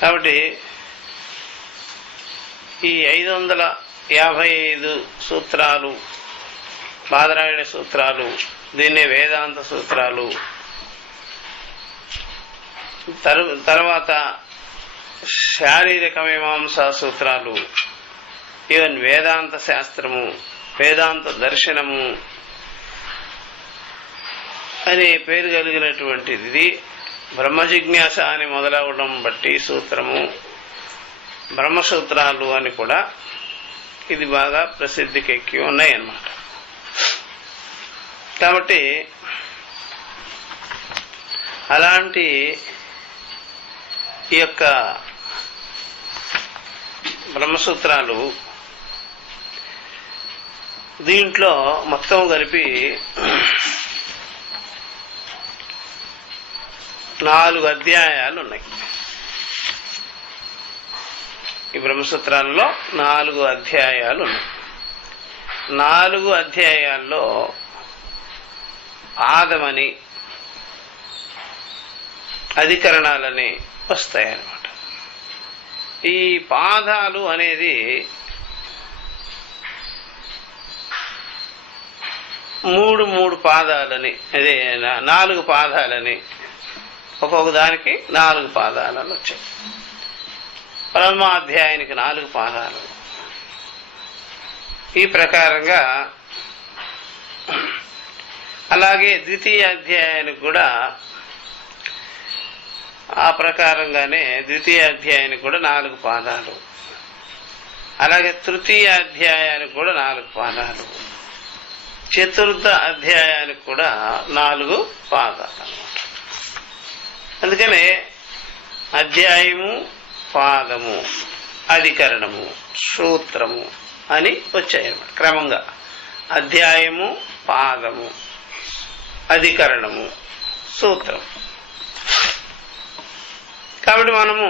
కాబట్టి ఈ 555 సూత్రాలు బాదరాయణ సూత్రాలు, దీన్నే వేదాంత సూత్రాలు, తర్వాత శారీరక మీమాంసా సూత్రాలు, ఈవెన్ వేదాంత శాస్త్రము, వేదాంత దర్శనము అనే పేరు కలిగినటువంటిది బ్రహ్మ జిజ్ఞాస అని మొదలవడం బట్టి సూత్రము, బ్రహ్మసూత్రాలు అని కూడా ఇది బాగా ప్రసిద్ధికి ఎక్కి ఉన్నాయన్నమాట. కాబట్టి అలాంటి ఈ యొక్క బ్రహ్మసూత్రాలు దీంట్లో మొత్తం కలిపి 4 అధ్యాయాలు ఉన్నాయి. ఈ బ్రహ్మసూత్రాలలో 4 అధ్యాయాలు ఉన్నాయి. 4 అధ్యాయాల్లో పాదమని, అధికరణాలని వస్తాయన్నమాట. ఈ పాదాలు అనేది 3 పాదాలని, అదే 4 పాదాలని, ఒక్కొక్క దానికి 4 పాదాలని వచ్చాయి. ప్రథమాధ్యాయానికి 4 పాదాలు. ఈ ప్రకారంగా అలాగే ద్వితీయ అధ్యాయానికి కూడా ఆ ప్రకారంగానే ద్వితీయ అధ్యాయానికి కూడా 4 పాదాలు, అలాగే తృతీయ అధ్యాయానికి కూడా 4 పాదాలు, చతుర్థ అధ్యాయానికి కూడా 4 పాదాలు అన్నమాట. అందుకనే అధ్యాయము, పాదము, అధికరణము, సూత్రము అని వచ్చాయన్నమాట క్రమంగా. అధ్యాయము, పాదము, అధికరణము, సూత్రం. కాబట్టి మనము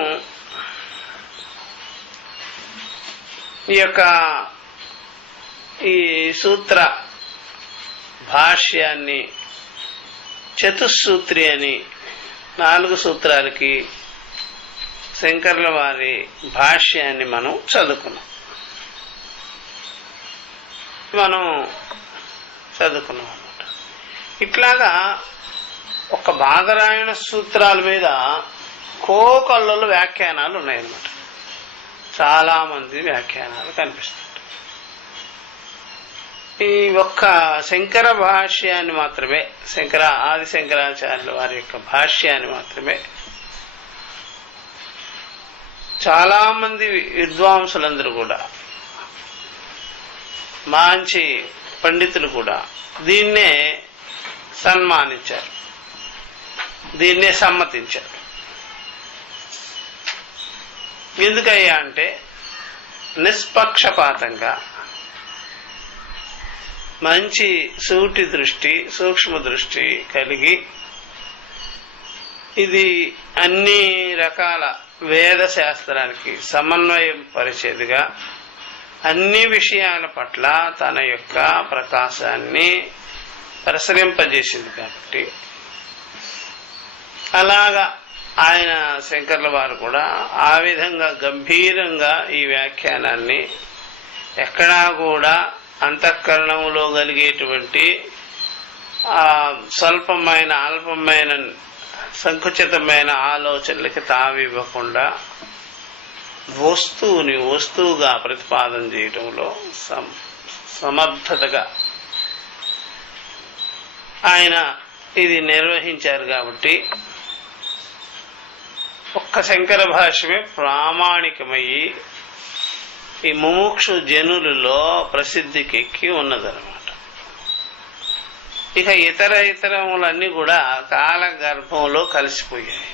ఈ సూత్ర భాష్యాన్ని చతుస్సూత్రి అని 4 సూత్రాలకి శంకర్ల వారి భాష్యాన్ని మనం చదువుకున్నాం అన్నమాట. ఇట్లాగా ఒక బాదరాయణ సూత్రాల మీద కోకొల్లలు వ్యాఖ్యానాలు ఉన్నాయన్నమాట. చాలా మంది వ్యాఖ్యానాలు కనిపిస్తుంటాయి. ఈ ఒక్క శంకర భాష్యాన్ని మాత్రమే, ఆది శంకరాచార్యుల వారి యొక్క భాష్యాన్ని మాత్రమే చాలా మంది విద్వాంసులందరూ కూడా, మంచి పండితులు కూడా దీన్నే సన్మానించారు, దీన్నే సమ్మతించారు. ఎందుకయ్యా అంటే నిష్పక్షపాతంగా మంచి సూటి దృష్టి, సూక్ష్మ దృష్టి కలిగి ఇది అన్ని రకాల వేద శాస్త్రానికి సమన్వయం పరిచేదిగా అన్ని విషయాల పట్ల తన యొక్క ప్రకాశాన్ని ప్రసరింపజేసింది. కాబట్టి అలాగా ఆయన శంకర్ల వారు కూడా ఆ విధంగా గంభీరంగా ఈ వ్యాఖ్యానాన్ని ఎక్కడా కూడా అంతఃకరణంలో కలిగేటువంటి స్వల్పమైన, అల్పమైన, సంకుచితమైన ఆలోచనలకి తావివ్వకుండా వస్తువుగా ప్రతిపాదన చేయడంలో సమర్థతగా ఆయన ఇది నిర్వహించారు. కాబట్టి ఒక్క శంకర భాష్యమే ప్రామాణికమయ్యి ఈ ముముక్షు జనులలో ప్రసిద్ధికి ఎక్కి ఉన్నదన్నమాట. ఇక ఇతరములన్నీ కూడా కాల గర్భంలో కలిసిపోయాయి.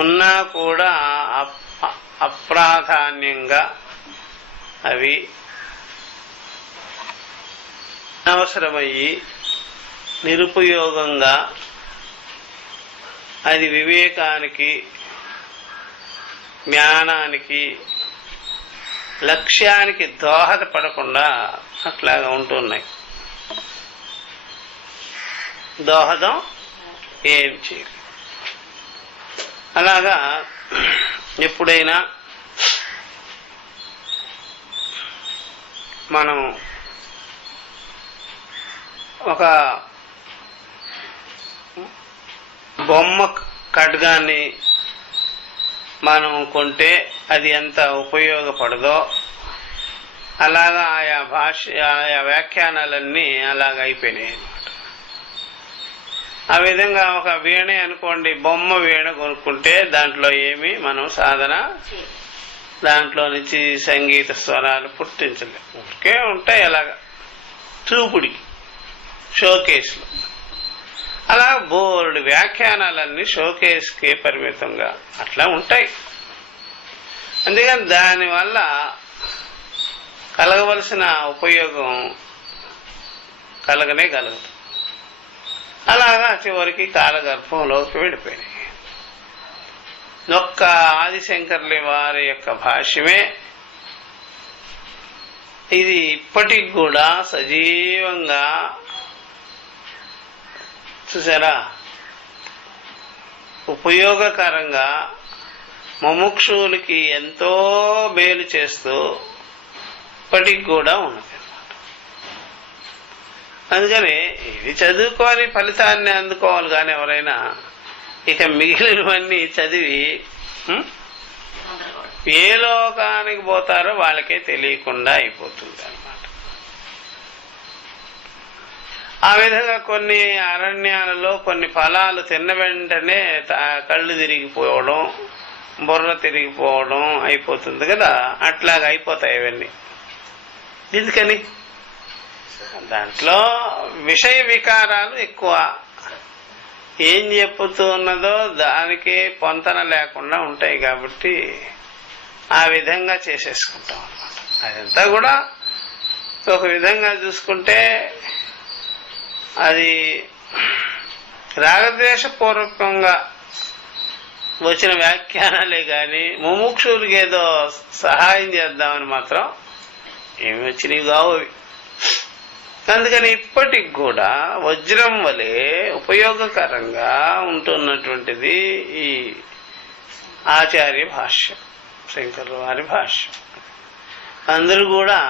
ఉన్నా కూడా అప్రాధాన్యంగా అవి అనవసరమయ్యి నిరుపయోగంగా అది వివేకానికి, జ్ఞానానికి, లక్ష్యానికి దోహదపడకుండా అట్లాగా ఉంటున్నాయి. దోహదం ఏం చేయలేదు. అలాగా ఎప్పుడైనా మనం ఒక బొమ్మ ఖడ్గాన్ని మనం కొంటే అది ఎంత ఉపయోగపడదో అలాగా ఆయా వ్యాఖ్యానాలన్నీ అలాగ అయిపోయినాయి అన్నమాట. ఆ విధంగా ఒక వీణ అనుకోండి, బొమ్మ వీణ కొనుక్కుంటే దాంట్లో ఏమి మనం సాధన, దాంట్లో నుంచి సంగీత స్వరాలు పుట్టించలేము, ఊరికే ఉంటాయి అలాగా చూపుడికి షోకేస్లో. అలా బోర్డు వ్యాఖ్యానాలన్నీ షోకేస్కే పరిమితంగా అట్లా ఉంటాయి. అందుకని దానివల్ల కలగవలసిన ఉపయోగం కలగనే కలగదు. అలాగా చివరికి కాలగర్భంలోకి వెళ్ళిపోయినాయి. ఒక్క ఆదిశంకర్ల వారి యొక్క భాష్యమే ఇది ఇప్పటికి కూడా సజీవంగా, చూసారా, ఉపయోగకరంగా ముముక్షువులకి ఎంతో మేలు చేస్తూ ఇప్పటికి కూడా ఉన్నది. అందుకని ఇది చదువుకొని ఫలితాన్ని అందుకోవాలి. కానీ ఎవరైనా ఇక మిగిలినవన్నీ చదివి ఏ లోకానికి పోతారో వాళ్ళకే తెలియకుండా అయిపోతుంది అన్నమాట. ఆ విధంగా కొన్ని అరణ్యాలలో కొన్ని ఫలాలు తిన్న వెంటనే కళ్ళు తిరిగిపోవడం, బుర్ర తిరిగిపోవడం అయిపోతుంది కదా. అట్లాగా అయిపోతాయి ఇవన్నీ. ఎందుకని దాంట్లో విషయ వికారాలు ఎక్కువ. ఏం చెప్పుతూ ఉన్నదో దానికే పొంతన లేకుండా ఉంటాయి కాబట్టి ఆ విధంగా చేసేసుకుంటాం అన్నమాట. అదంతా కూడా ఒక విధంగా చూసుకుంటే అది రాగద్వేషపూర్వకంగా వచ్చిన వ్యాఖ్యానాలే కానీ ముముక్షులకి ఏదో సహాయం చేద్దామని మాత్రం ఏమి వచ్చినవి కావు అవి. అందుకని ఇప్పటికి కూడా వజ్రం వలె ఉపయోగకరంగా ఉంటున్నటువంటిది ఈ ఆచార్య భాష్యం, శంకరుల వారి భాష్యం. అందరూ కూడా,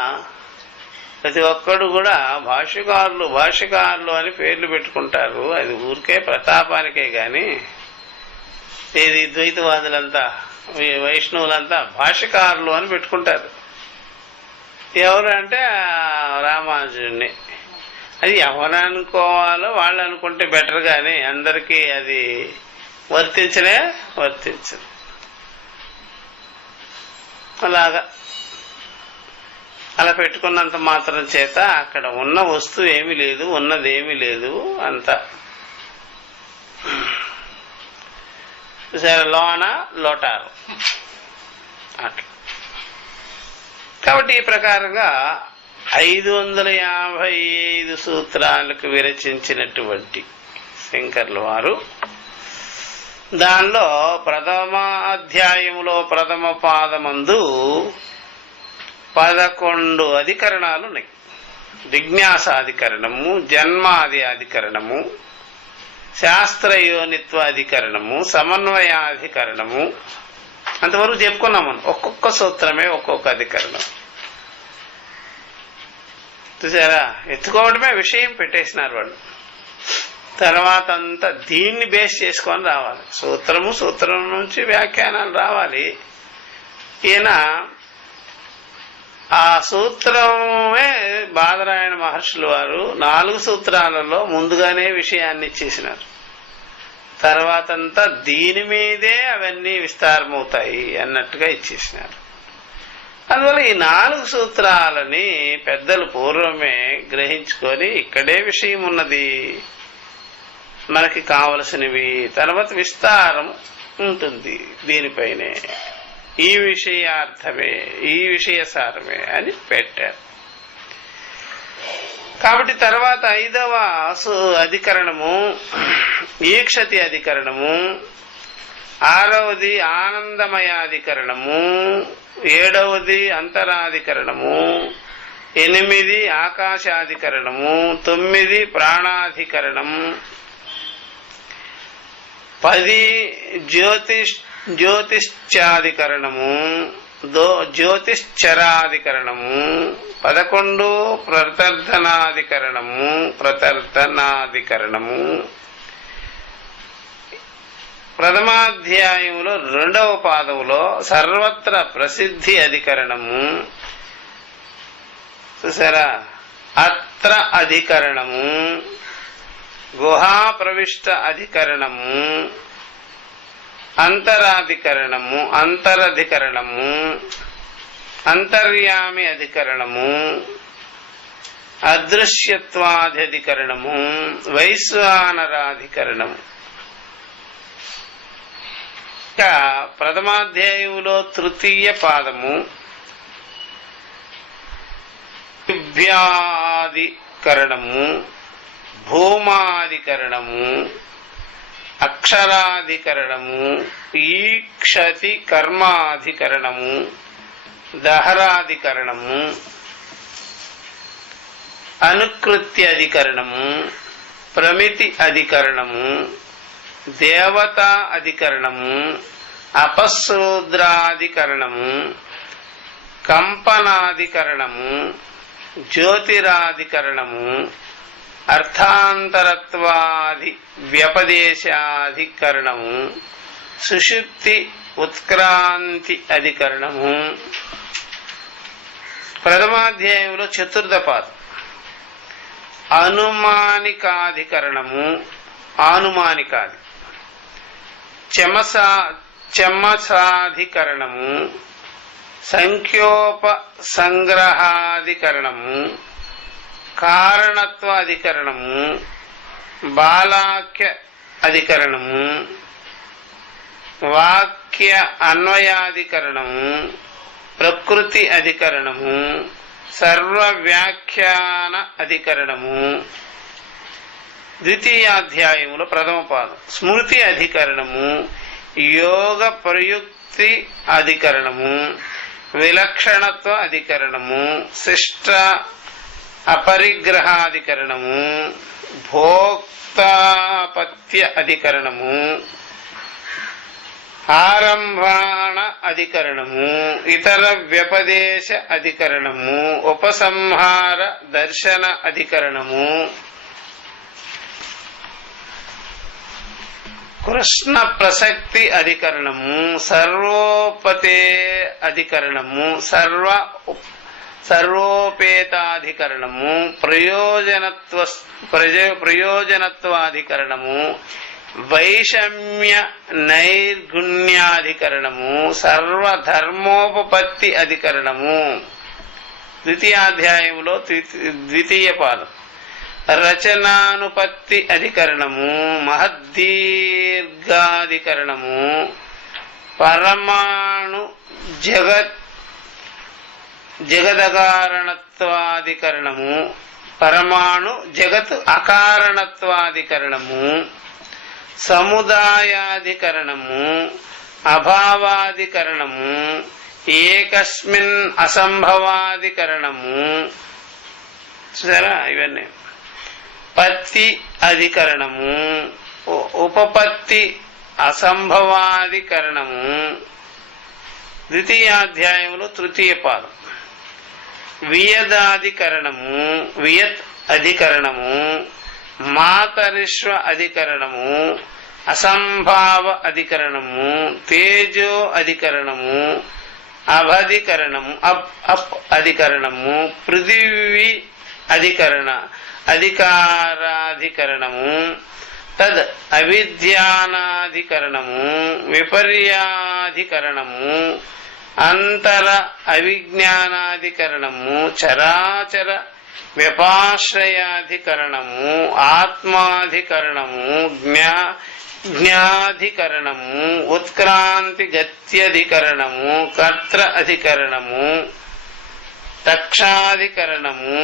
ప్రతి ఒక్కడు కూడా భాష్యకారులు అని పేర్లు పెట్టుకుంటారు. అది ఊరికే ప్రతాపానికే గాని ఇది ద్వైతవాదులంతా వైష్ణవులంతా భాష్యకారులు అని పెట్టుకుంటారు. ఎవరు అంటే రామానుజుడిని. అది ఎవరు అనుకోవాలో వాళ్ళు అనుకుంటే బెటర్ గాని అందరికీ అది వర్తించదు. అలా పెట్టుకున్నంత మాత్రం చేత అక్కడ ఉన్న వస్తువు ఏమీ లేదు, ఉన్నదేమీ లేదు, అంత లోన లోటారు అట్లా. కాబట్టి ఈ ప్రకారంగా 555 సూత్రాలకు విరచించినటువంటి శంకర్ల వారు దానిలో ప్రథమ అధ్యాయములో ప్రథమ పాదమందు 11 అధికరణాలు ఉన్నాయి. జిజ్ఞాసాధికరణము, జన్మాది అధికరణము, శాస్త్రయోనిత్వ అధికరణము, సమన్వయాధికరణము, అంతవరకు చెప్పుకున్నాం మనం. ఒక్కొక్క సూత్రమే ఒక్కొక్క అధికరణం. చూసారా, ఎత్తుకోవడమే విషయం పెట్టేసినారు వాళ్ళు. తర్వాత అంతా దీన్ని బేస్ చేసుకొని రావాలి. సూత్రం నుంచి వ్యాఖ్యానాలు రావాలి. ఈయన ఆ సూత్రమే బాదరాయణ మహర్షులు వారు 4 సూత్రాలలో ముందుగానే విషయాన్ని ఇచ్చేసినారు. తర్వాతంతా దీని మీదే అవన్నీ విస్తారమవుతాయి అన్నట్టుగా ఇచ్చేసినారు. అందువల్ల ఈ 4 సూత్రాలని పెద్దలు పూర్వమే గ్రహించుకొని ఇక్కడే విషయం ఉన్నది, మనకి కావలసినవి, తర్వాత విస్తారం ఉంటుంది దీనిపైనే, ఈ విషయార్థమే, ఈ విషయ సారమే అని పెట్టారు. కాబట్టి తర్వాత 5వ అధికరణము ఈక్షతి అధికరణము, 6వది ఆనందమయాధికరణము, 7వది అంతరాధికరణము, 8 ఆకాశాధికరణము, 9 ప్రాణాధికరణం, 10 జ్యోతిశ్చాధికరణము, జ్యోతిశ్చరాధికరణము, 11 ప్రతర్ధనాధికరణము. ప్రథమాధ్యాయములో 2వ పాదములో సర్వత్ర ప్రసిద్ధి అధికరణము. చూసారా? అత్ర అధికరణము, గుహా ప్రవిష్ట అధికరణము, అంతరాధికరణము, అంతరధికరణము, అంతర్యామి అధికరణము, అదృశ్యత్వాధికరణము, వైశ్వానరాధికరణము. ఇంకా ప్రథమాధ్యాయములో 3వ పాదము దివ్యాధికరణము, భూమాధికరణము, అక్షరాధికరణము, ఈక్షతి కర్మాధికరణము, దహరాధికరణము, అనుకృత్య అధికరణము, ప్రమితి అధికరణము, దేవతా అధికరణము, అపశూద్రాధికరణము, కంపనాధికరణము, జ్యోతిరాధికరణము, అర్థాంతరత్వాది వ్యపదేశాధికరణము, సుషుప్తి ఉత్క్రాంతి అధికరణము. ప్రథమాధ్యాయంలో 4వ పాదం అనుమానికాధికరణము, ఆనుమానికాది, చమసాధికరణము, సంఖ్యోపసంగ్రహాధికరణము, కారణత్వ అధికరణము, బాలాఖ్య అధికరణము, వాక్య అన్వయాధికరణము, ప్రకృతి అధికరణము, సర్వవ్యాఖ్యాన అధికరణము. ద్వితీయాధ్యాయములో 1వ పాదం స్మృతి అధికరణము, యోగ ప్రయుక్తి అధికరణము, విలక్షణత్వ అధికరణము, శిష్ట అపరిగ్రహాధికరణము, భోక్తాపత్య అధికరణము, ఆరంభాణ అధికరణము, ఇతర వ్యపదేశ అధికరణము, ఉపసంహార దర్శన అధికరణము, కృష్ణ ప్రసక్తి అధికరణము, సర్వోపతే అధికరణము, సర్వోపేతాధికరణము, ప్రయోజనత్వాధికరణము, వైషమ్య నైర్గుణ్యాధికరణము, సర్వధర్మోపపత్తి అధికరణము. ద్వితీయాధ్యాయములో 2వ పాదం రచనానుపత్తి అధికరణము, మహద్దీర్ఘాధికరణము, పరమాణు జగదకారణత్వాధికరణము, పరమాణు జగత్ అకారణత్వాధికరణము, సముదాయాధికరణము, అభావాధికరణము, ఏకస్మిన్ అసంభవాధికరణము. సరే, ఇవన్నీ పత్తి అధికరణము, ఉపపత్తి అసంభవాధికరణము. ద్వితీయాధ్యాయములో 3వ పాదం వియదాధికరణము, వియత్ అధికరణము, మాతరిష్వ అధికరణము, అసంభావ అధికరణము, తేజో అధికరణము, అభధికరణము, అప్ అధికరణము, పృథివీ అధికారాధికరణము, తద్ అవిద్యానాధికరణము, విపర్యాధికరణము, అంతర అవిజ్ఞానాధికరణము, చరాచర వ్యపాశ్రయాధికరణము, ఆత్మాధికరణము, జ్ఞాధికరణము, ఉత్క్రాంతి గత్యధికరణము, కర్త అధికరణము, తక్షాధికరణము,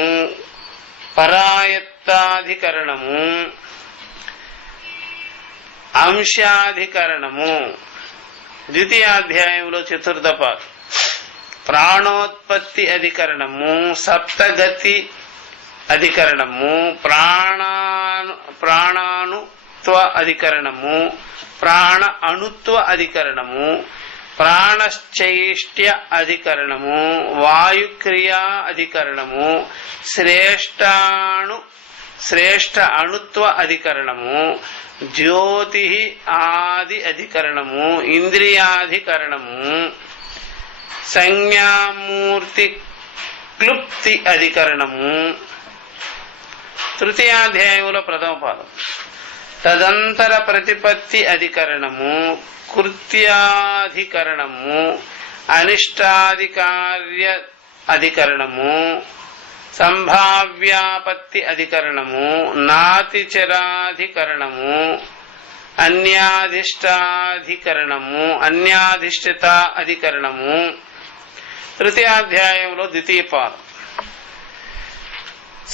పరాయత్తాధికరణము, అంశాధికరణము. ద్వితీయాధ్యాయంలో 4వ పాదం ప్రాణోత్పత్తి అధికరణము, సప్తగతి అధికరణము, ప్రాణాను ప్రాణతత్వ అధికరణము, ప్రాణ అణుత్వ అధికరణము, ప్రాణశ్చైష్ట్య అధికరణము, వాయుక్రియా అధికరణము, శ్రేష్ఠ అణుత్వ అధికరణము, జ్యోతి ఆది అధికరణము, ఇంద్రియాధికరణము, సంజ్ఞామూర్తి క్లుప్తి అధికరణము. తృతీయాధ్యాయంలో ప్రథమ పాదం తదంతర ప్రతిపత్తి అధికరణము, కృత్యాధికరణము, అనిష్టాధికార్య అధికరణము, సంభావ్యాపత్తి అధికరణము, నాతిచరాధికరణము, అన్యాధిష్టాధికరణము, అన్యాధిష్ఠిత అధికరణము. తృతీయాధ్యాయంలో ద్వితీయ పాదం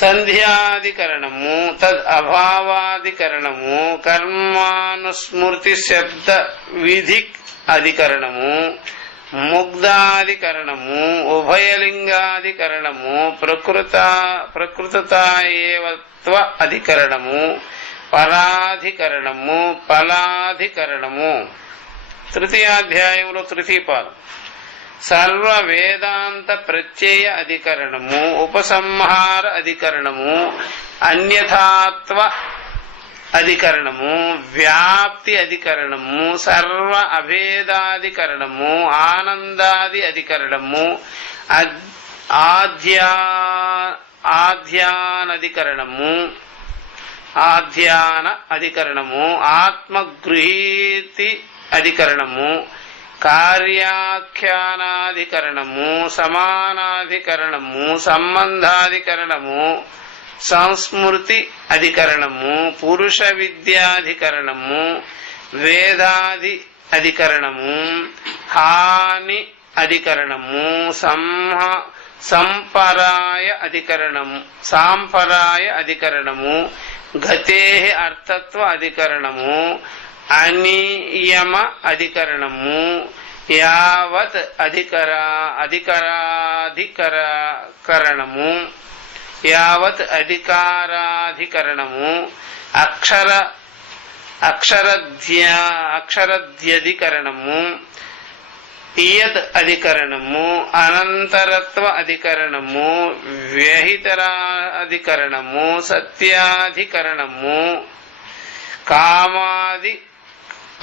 సంధ్యాధికరణము, తద్ అభావాధికరణము, కర్మానుస్మృతి శబ్ద విధి అధికరణము, ముగ్ధాధికరణము, ఉభయలింగాధికరణము, ప్రకృతతాయేవత్వ అధికరణము, పరాధికరణము, ఫలాధికరణము. తృతీయాధ్యాయంలో తృతీయ పాదం సర్వ వేదాంత ప్రత్యయ అధికరణము, ఉపసంహార అధికరణము, అన్యథాత్వ అధికరణము, వ్యాప్తి అధికరణము, సర్వ అభేదాధికరణము, ఆనందాది అధికరణము, ఆధ్యాన అధికరణము, ఆత్మగృహీతి అధికరణము, కార్యాఖ్యానాధికరణము, సమానాధికరణము, సంబంధాధికరణము, సంస్మృతి అధికరణము, పురుష విద్యాధికరణము, వేదాది అధికరణము, హాని అధికరణము, సాంపరాయ అధికరణము, గతే అర్థత్వ అధికరణము, అనియమ అధికరణము, యావత్ అధికారాధికరణము, యావత్ అధికారాధికరణము, అక్షరధ్యధికరణము, ఇయద్ అధికరణము, అనంతరత్వ అధికరణము, వ్యహితరాధికరణము, సత్యాధికరణము, కామాది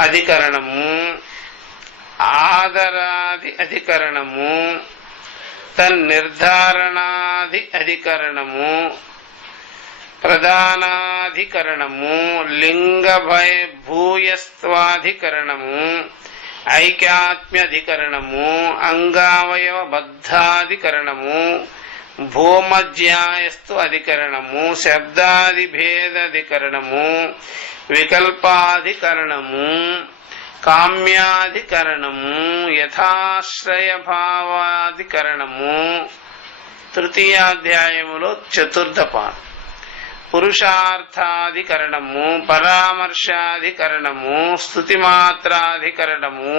అధికరణము, ఆదరాది అధికరణము, తన్నిర్ధారణాది అధికరణము, ప్రధానాధికరణము, లింగ భూయస్త్వాధికరణము, ఐక్యాత్మ్యధికరణము, అంగావయవ బద్ధాధికరణము, భూమజ్యాయస్తు అధికరణము, శబ్దాది భేదాధికరణము, వికల్పాధికరణము, కామ్యాధికరణము, యథాశ్రయ భావాధికరణము. తృతీయాధ్యాయములో చతుర్థ పాదం పురుషార్థాధికరణము, పరామర్శాధికరణము, స్తుతిమాత్రాధికరణము,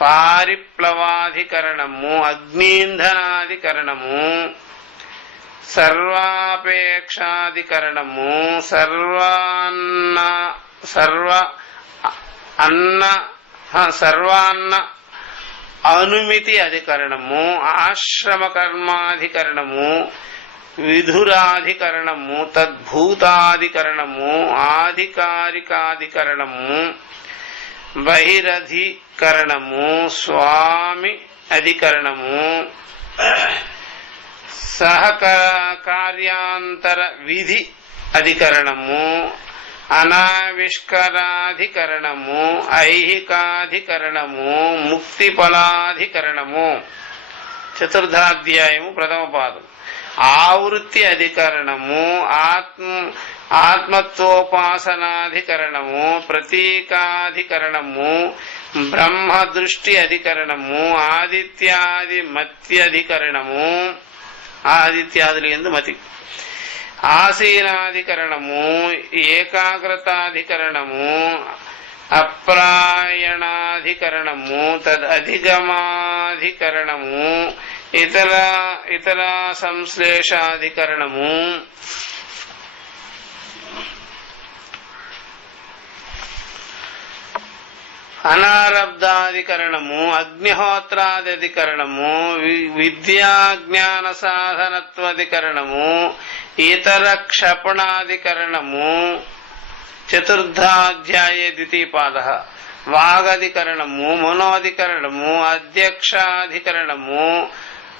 పారిప్లవాధికరణము, అగ్నీంధనాధికరణము, సర్వాపేక్షాధికరణము, సర్వాన్న అనుమితి అధికరణము, ఆశ్రమ కర్మాధికరణము, విధురాధికరణము, తద్భూతాధికరణము, ఆధికారికాధికరణము, బహిరధికరణము, స్వామి అధికరణము, సహకార్యాంతర విధి అధికరణము, అనావిష్కరాధికరణము, ఐహికాధికరణము, ముక్తిఫలాధికరణము. చతుర్థాధ్యాయము ప్రథమ పాదం ఆవృత్తి అధికరణము, ఆత్మత్వోపాసనాధికరణము, ప్రతీకాధికరణము, బ్రహ్మ దృష్టి అధికరణము, ఆదిత్యాది మత్యధికరణము, ఆదిత్యాదులు ఎందు మతి, ఆసీనాధికరణము, ఏకాగ్రతాధికరణము, అప్రాయణాధికరణము, తదధిగమాధికరణము, ఇతర సంశ్లేషాధికరణము. అనారబ్ధాధికరణము, అగ్నిహోత్రాధికరణము, విద్యాజ్ఞాన సాధనత్వాధికరణము, ఇతర క్షపణాధికరణము, చతుర్థాధ్యాయే ద్వితీయపాద, వాగధికరణము, మనోధికరణము, అధ్యక్షాధికరణము,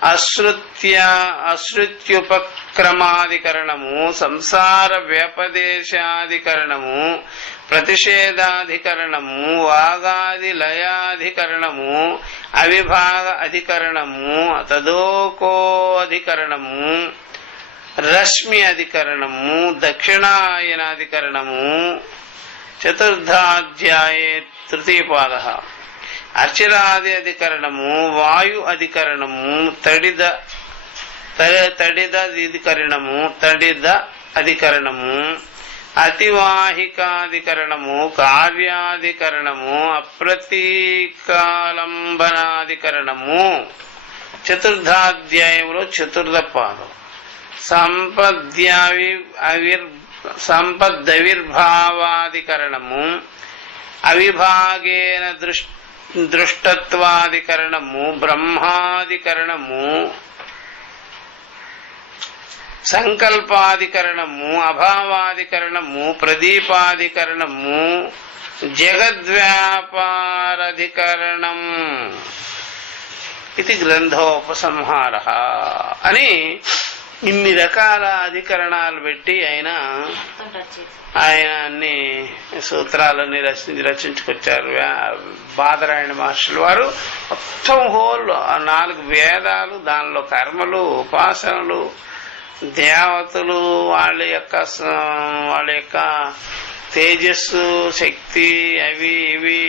అశ్రుత్యుపక్రమాధికరణము, సంసార వ్యపదేశాధికరణము, ప్రతిషేధాధికరణము, వాగాది లయాధికరణము, అవిభాగ అధికరణము, తదోకోధికరణము, రశ్మి అధికరణము, దక్షిణాయనాధికరణము, చతుర్థాధ్యాయే తృతీయపాద, అర్చరాది అధికరణము, వాయు అధికరణము, తడిద అధికరణము, అతివాహికాధికరణము, కార్యాధికరణము, అప్రతీకాలంబనాధికరణము, చతుర్థాధ్యాయంలో చతుర్థ పాదం, సంపదవిర్భావాధికరణము, అవిభాగేన దృష్టత్వాధికరణము, బ్రహ్మాధికరణము, సంకల్పాధికరణము, అభావాధికరణము, ప్రదీపాధికరణము, జగద్వ్యాపారాధికరణం ఇది గ్రంథోపసంహార అని ఇన్ని రకాల అధికరణాలు పెట్టి ఆయన అన్ని సూత్రాలన్నీ రచించుకొచ్చారు. బాదరాయణ మహర్షులు వారు మొత్తం హోల్ 4 వేదాలు, దానిలో కర్మలు, ఉపాసనలు, దేవతలు, వాళ్ళ యొక్క తేజస్సు, శక్తి, అవి ఇవి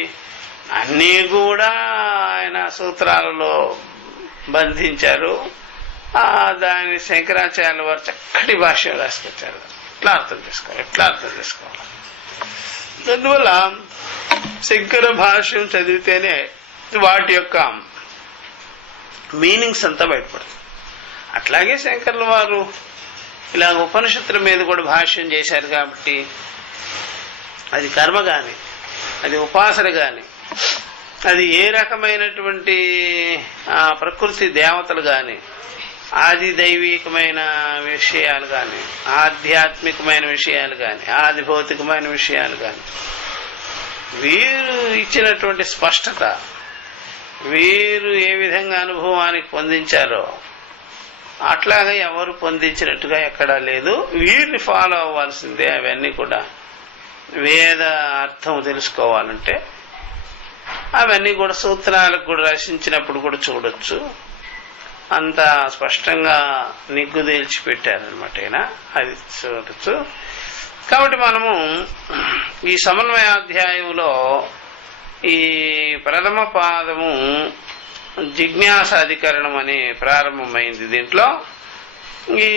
అన్నీ కూడా ఆయన సూత్రాలలో బంధించారు. దాని శంకరాచార్యుల వారు చక్కటి భాష్యం రాసుకొచ్చారు. ఎట్లా అర్థం చేసుకోవాలి. అందువల్ల శంకర భాష్యం చదివితేనే వాటి యొక్క మీనింగ్స్ అంతా బయటపడుతుంది. అట్లాగే శంకర్ల వారు ఇలా ఉపనిషత్తుల మీద కూడా భాష్యం చేశారు కాబట్టి అది కర్మ గాని, అది ఉపాసన గాని, అది ఏ రకమైనటువంటి ప్రకృతి దేవతలు గాని, ఆది దైవికమైన విషయాలు గాని, ఆధ్యాత్మికమైన విషయాలు గాని, ఆది భౌతికమైన విషయాలు గాని, వీరు ఇచ్చినటువంటి స్పష్టత, వీరు ఏ విధంగా అనుభవానికి పొందించారో అట్లాగా ఎవరు పొందించినట్టుగా ఎక్కడా లేదు. వీరిని ఫాలో అవ్వాల్సిందే. అవన్నీ కూడా వేద అర్థం తెలుసుకోవాలంటే అవన్నీ కూడా సూత్రాలకు కూడా రచించినప్పుడు కూడా చూడొచ్చు. అంత స్పష్టంగా నిగ్గుదేల్చి పెట్టారనమాట. అది చూడొచ్చు. కాబట్టి మనము ఈ సమన్వయాధ్యాయంలో ఈ ప్రథమ పాదము జిజ్ఞాస అధికరణం అని ప్రారంభమైంది. దీంట్లో ఈ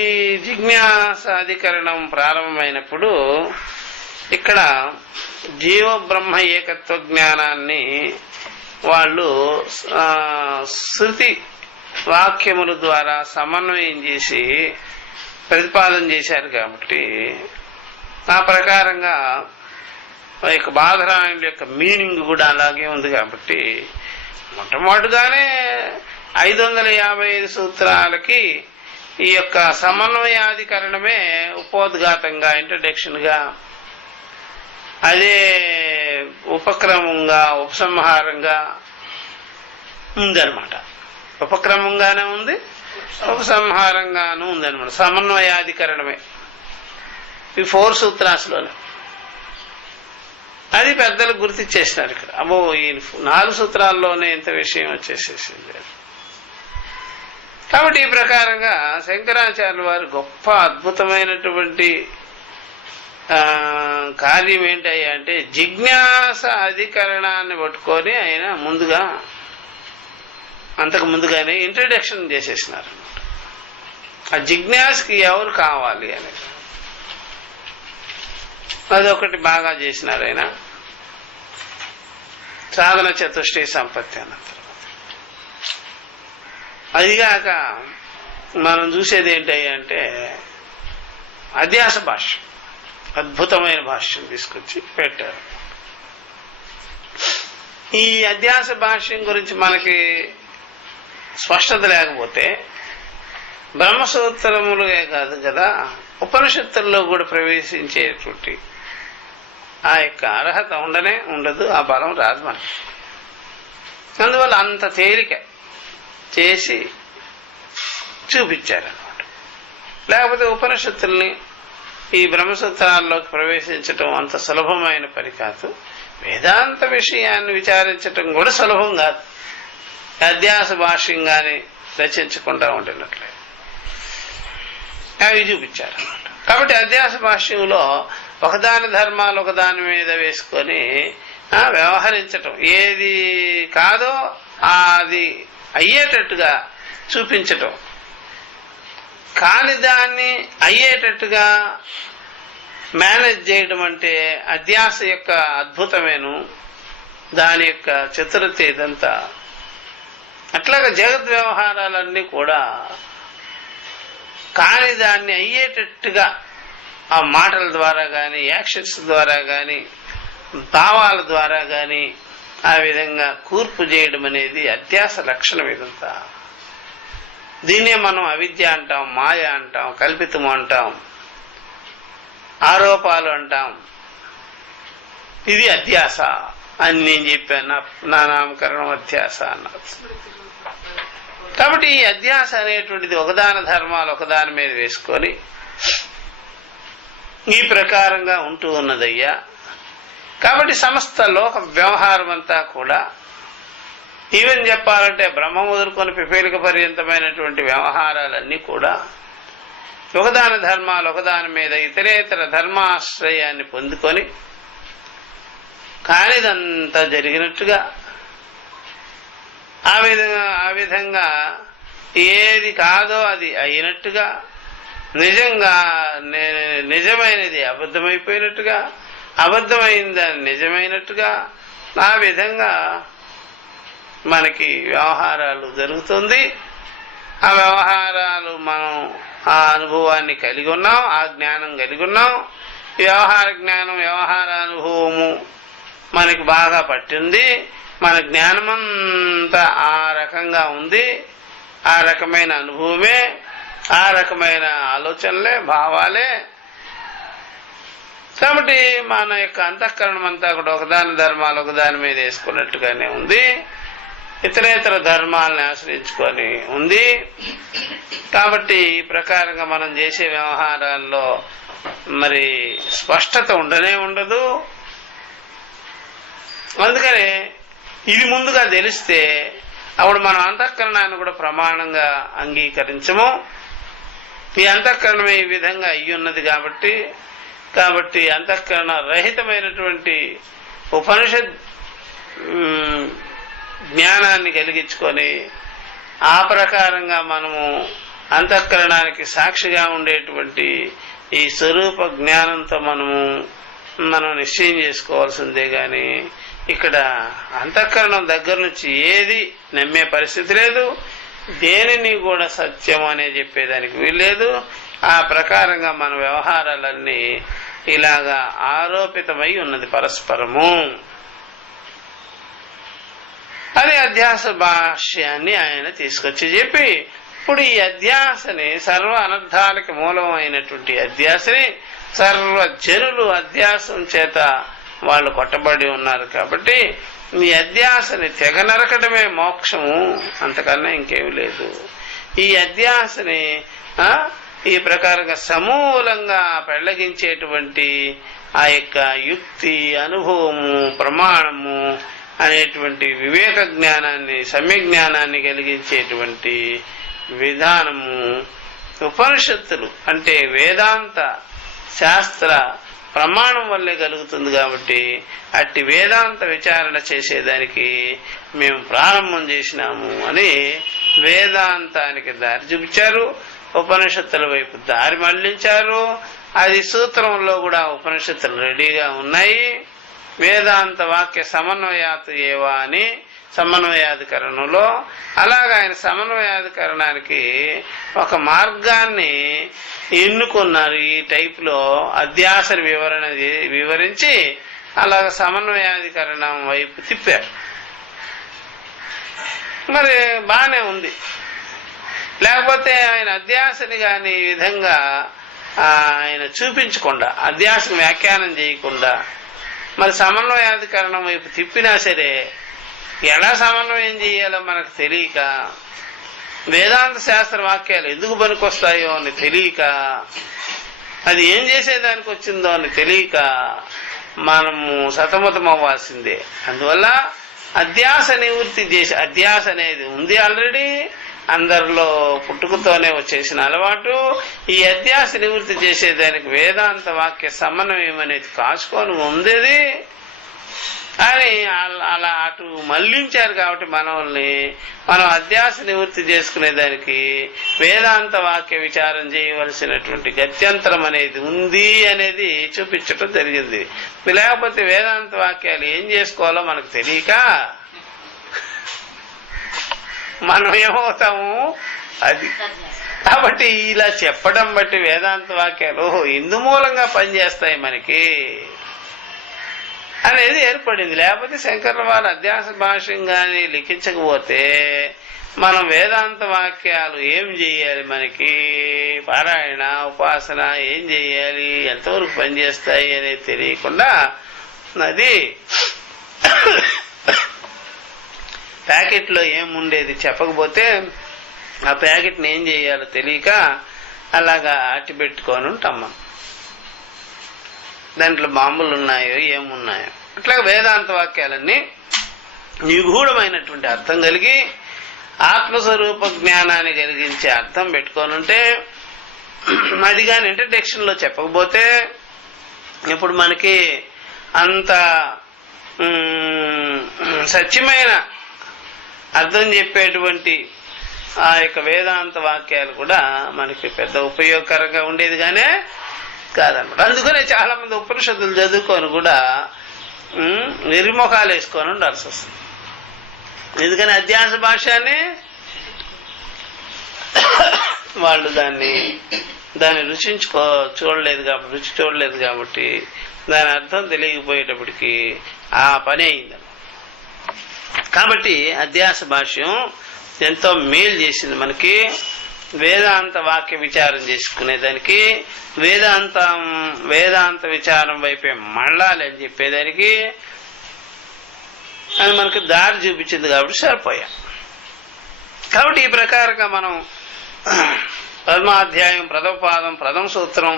జిజ్ఞాస అధికరణం ప్రారంభమైనప్పుడు ఇక్కడ జీవ బ్రహ్మ ఏకత్వ జ్ఞానాన్ని వాళ్ళు శృతి వాక్యముల ద్వారా సమన్వయం చేసి ప్రతిపాదన చేశారు. కాబట్టి ఆ ప్రకారంగా బాదరాయణుల యొక్క మీనింగ్ కూడా అలాగే ఉంది. కాబట్టి మొట్టమొదటిగానే 555 సూత్రాలకి ఈ యొక్క సమన్వయాధికరణమే ఉపోద్ఘాతంగా, ఇంట్రడక్షన్ గా, అదే ఉపక్రమంగా, ఉపసంహారంగా ఉందన్నమాట. ఉపక్రమంగానే ఉంది, ఉపసంహారంగానూ ఉందన్నమాట. సమన్వయాధికరణమే ఈ 4 సూత్రాసులోనే. అది పెద్దలు గుర్తిచ్చేసినారు ఇక్కడ. అబ్బో, ఈ 4 సూత్రాల్లోనే ఇంత విషయం వచ్చేసేసింది. కాబట్టి ఈ ప్రకారంగా శంకరాచార్యుల వారు గొప్ప అద్భుతమైనటువంటి కార్యం ఏంటయ్యా అంటే జిజ్ఞాస అధికరణాన్ని పట్టుకొని ఆయన అంతకు ముందుగానే ఇంట్రడక్షన్ చేసేసినారు. ఆ జిజ్ఞాసకి ఎవరు కావాలి అని అదొకటి బాగా చేసినారు ఆయన. సాధన చతుష్టయ సంపత్తి అన్న తర్వాత అదిగాక మనం చూసేది ఏంటంటే అధ్యాస భాష్యం, అద్భుతమైన భాష్యం తీసుకొచ్చి పెట్టారు. ఈ అధ్యాస భాష్యం గురించి మనకి స్పష్టత లేకపోతే బ్రహ్మసూత్రములుగా కాదు కదా, ఉపనిషత్తుల్లో కూడా ప్రవేశించేటువంటి ఆ యొక్క అర్హత ఉండదు, ఆ బలం రాదు మనకి. అందువల్ల అంత తేలిక చేసి చూపించారన్నమాట. లేకపోతే ఉపనిషత్తుల్ని ఈ బ్రహ్మసూత్రాల్లోకి ప్రవేశించటం అంత సులభమైన పని కాదు. వేదాంత విషయాన్ని విచారించటం కూడా సులభం కాదు, అధ్యాస భాష్యంగానే రచించకుండా ఉండినట్లే అవి చూపించారు. కాబట్టి అధ్యాస భాష్యంలో ఒకదాని ధర్మాలు ఒకదాని మీద వేసుకొని వ్యవహరించటం, ఏది కాదో అది అయ్యేటట్టుగా చూపించటం, కాని దాన్ని అయ్యేటట్టుగా మేనేజ్ చేయడం అంటే అధ్యాస యొక్క అద్భుతమేను, దాని యొక్క చతురత ఇదంతా. అట్లాగా జగత్ వ్యవహారాలన్నీ కూడా కాని దాన్ని అయ్యేటట్టుగా ఆ మాటల ద్వారా గాని, యాక్షన్స్ ద్వారా గాని, భావాల ద్వారా గాని ఆ విధంగా కూర్పు చేయడం అనేది అధ్యాస లక్షణం ఇదంతా. దీన్నే మనం అవిద్య అంటాం, మాయ అంటాం, కల్పితము అంటాం, ఆరోపాలు అంటాం. ఇది అధ్యాస అని నేను చెప్పాను, నా నామకరణం అధ్యాస అన్నారు. కాబట్టి ఈ అధ్యాస అనేటువంటిది ఒకదాని ధర్మాలు ఒకదాని మీద వేసుకొని ఈ ప్రకారంగా ఉంటూ ఉన్నదయ్యా. కాబట్టి సమస్త లోక వ్యవహారం అంతా కూడా, ఈవెన్ చెప్పాలంటే బ్రహ్మ మొదలుకొని పిపీలిక పర్యంతమైనటువంటి వ్యవహారాలన్నీ కూడా ఒకదాని ధర్మాలు ఒకదాని మీద ఇతరేతర ధర్మాశ్రయాన్ని పొందుకొని కానిదంతా జరిగినట్టుగా ఆ విధంగా ఏది కాదో అది అయినట్టుగా, నిజంగా నిజమైనది అబద్ధమైపోయినట్టుగా, అబద్ధమైందని నిజమైనట్టుగా ఆ విధంగా మనకి వ్యవహారాలు జరుగుతుంది. ఆ వ్యవహారాలు మనం ఆ అనుభవాన్ని కలిగి ఉన్నాం, ఆ జ్ఞానం కలిగి ఉన్నాం. వ్యవహార జ్ఞానం, వ్యవహార అనుభవము మనకి బాగా పట్టింది. మన జ్ఞానమంతా ఆ రకంగా ఉంది, ఆ రకమైన అనుభవమే, ఆ రకమైన ఆలోచనలే, భావాలే. కాబట్టి మన యొక్క అంతఃకరణం అంతా కూడా ఒకదాని ధర్మాలు ఒకదాని మీద వేసుకున్నట్టుగానే ఉంది, ఇతరేతర ధర్మాలని ఆశ్రయించుకొని ఉంది. కాబట్టి ఈ ప్రకారంగా మనం చేసే వ్యవహారాల్లో మరి స్పష్టత ఉండదు. అందుకని ఇది ముందుగా తెలిస్తే అప్పుడు మనం అంతఃకరణాన్ని కూడా ప్రమాణంగా అంగీకరించము. ఈ అంతఃకరణమే ఈ విధంగా అయ్యున్నది కాబట్టి అంతఃకరణ రహితమైనటువంటి ఉపనిషత్ జ్ఞానాన్ని కలిగించుకొని ఆ ప్రకారంగా మనము అంతఃకరణానికి సాక్షిగా ఉండేటువంటి ఈ స్వరూప జ్ఞానంతో మనం నిశ్చయం చేసుకోవాల్సిందే గాని ఇక్కడ అంతఃకరణం దగ్గర నుంచి ఏది నమ్మే పరిస్థితి లేదు, దేనిని కూడా సత్యం అనే చెప్పేదానికి వీల్లేదు. ఆ ప్రకారంగా మన వ్యవహారాలన్నీ ఇలాగా ఆరోపితమై ఉన్నది పరస్పరము అని అధ్యాస భాష్యాన్ని ఆయన తీసుకొచ్చి చెప్పి, ఇప్పుడు ఈ అధ్యాసని సర్వ అనర్థాలకి మూలమైనటువంటి అధ్యాసని సర్వ జనులు అధ్యాసం చేత వాళ్ళు కొట్టబడి ఉన్నారు. కాబట్టి ఈ అధ్యాసని తెగ నరకడమే మోక్షము, అంతకన్నా ఇంకేమి లేదు. ఈ అధ్యాసని ఈ ప్రకారంగా సమూలంగా పెళ్లగించేటువంటి ఆ యొక్క యుక్తి, అనుభవము, ప్రమాణము అనేటువంటి వివేక జ్ఞానాన్ని, సమ్యజ్ఞానాన్ని కలిగించేటువంటి విధానము ఉపనిషత్తులు అంటే వేదాంత శాస్త్ర ప్రమాణం వల్లే కలుగుతుంది. కాబట్టి అట్టి వేదాంత విచారణ చేసేదానికి మేము ప్రారంభం చేసినాము అని వేదాంతానికి దారి చూపించారు, ఉపనిషత్తుల వైపు దారి మళ్లించారు. అది సూత్రంలో కూడా ఉపనిషత్తులు రెడీగా ఉన్నాయి. వేదాంత వాక్య సమన్వయాత్ ఏవా అని సమన్వయాధికరణంలో అలాగా ఆయన సమన్వయాధికరణానికి ఒక మార్గాన్ని ఎన్నుకున్నారు. ఈ టైపులో అధ్యాసని వివరించి అలాగ సమన్వయాధికరణం వైపు తిప్పారు. మరి బాగానే ఉంది. లేకపోతే ఆయన అధ్యాసని కానీ ఈ విధంగా ఆయన చూపించకుండా, అధ్యాసను వ్యాఖ్యానం చేయకుండా మరి సమన్వయాధికరణం వైపు తిప్పినా సరే ఎలా సమన్వయం చేయాలో మనకు తెలియక, వేదాంత శాస్త్ర వాక్యాలు ఎందుకు పనికొస్తాయో అని తెలియక, అది ఏం చేసేదానికి వచ్చిందో అని తెలియక మనము సతమతం అవ్వాల్సిందే. అందువల్ల అధ్యాస నివృత్తి చేసి, అధ్యాస అనేది ఉంది ఆల్రెడీ అందరిలో, పుట్టుకతోనే వచ్చేసిన అలవాటు. ఈ అధ్యాస నివృత్తి చేసేదానికి వేదాంత వాక్య సమన్వయం అనేది కాచుకొని ఉండేది అని అలా అటు మళ్లించారు. కాబట్టి మనల్ని మనం అధ్యాస నివృత్తి చేసుకునేదానికి వేదాంత వాక్య విచారం చేయవలసినటువంటి గత్యంతరం అనేది ఉంది అనేది చూపించటం జరిగింది. లేకపోతే వేదాంత వాక్యాలు ఏం చేసుకోవాలో మనకు తెలియక మనం ఏమవుతాము అది. కాబట్టి ఇలా చెప్పడం బట్టి వేదాంత వాక్యాలు ఇందు మూలంగా పనిచేస్తాయి మనకి అనేది ఏర్పడింది. లేకపోతే శంకర్ల వారి అధ్యాస భాష్యం గాని లిఖించకపోతే మనం వేదాంత వాక్యాలు ఏం చేయాలి, మనకి పారాయణ ఉపాసన ఏం చేయాలి, ఎంతవరకు పనిచేస్తాయి అనేది తెలియకుండా అది ప్యాకెట్లో ఏముండేది చెప్పకపోతే ఆ ప్యాకెట్ని ఏం చేయాలో తెలియక అలాగా అట్టి పెట్టుకొని ఉంటాం మనం. దాంట్లో బాంబులు ఉన్నాయో ఏమున్నాయో. అట్లా వేదాంత వాక్యాలన్నీ నిగూఢమైనటువంటి అర్థం కలిగి ఆత్మస్వరూప జ్ఞానాన్ని కలిగించే అర్థం పెట్టుకొని ఉంటే, అది కానీ ఇంట్రడక్షన్ లో చెప్పకపోతే ఇప్పుడు మనకి అంత సత్యమైన అర్థం చెప్పేటువంటి ఆ యొక్క వేదాంత వాక్యాలు కూడా మనకి పెద్ద ఉపయోగకరంగా ఉండేది గానే కాదనమాట. అందుకనే చాలా మంది ఉపనిషత్తులు చదువుకొని కూడా నిర్ముఖాలు వేసుకొని ఉండాల్సి వస్తుంది. ఎందుకని అధ్యాస భాష్యాన్ని వాళ్ళు దాన్ని రుచి చూడలేదు కాబట్టి దాని అర్థం తెలియకపోయేటప్పటికి ఆ పని అయింది. కాబట్టి అధ్యాస భాష్యం ఎంతో మేలు చేసింది మనకి. వేదాంత వాక్య విచారం చేసుకునేదానికి, వేదాంత విచారం వైపే మళ్ళాలి అని చెప్పేదానికి అది మనకి దారి చూపించింది కాబట్టి సరిపోయా. కాబట్టి ఈ ప్రకారంగా మనం ప్రథమాధ్యాయం ప్రథమ పాదం ప్రథమ సూత్రం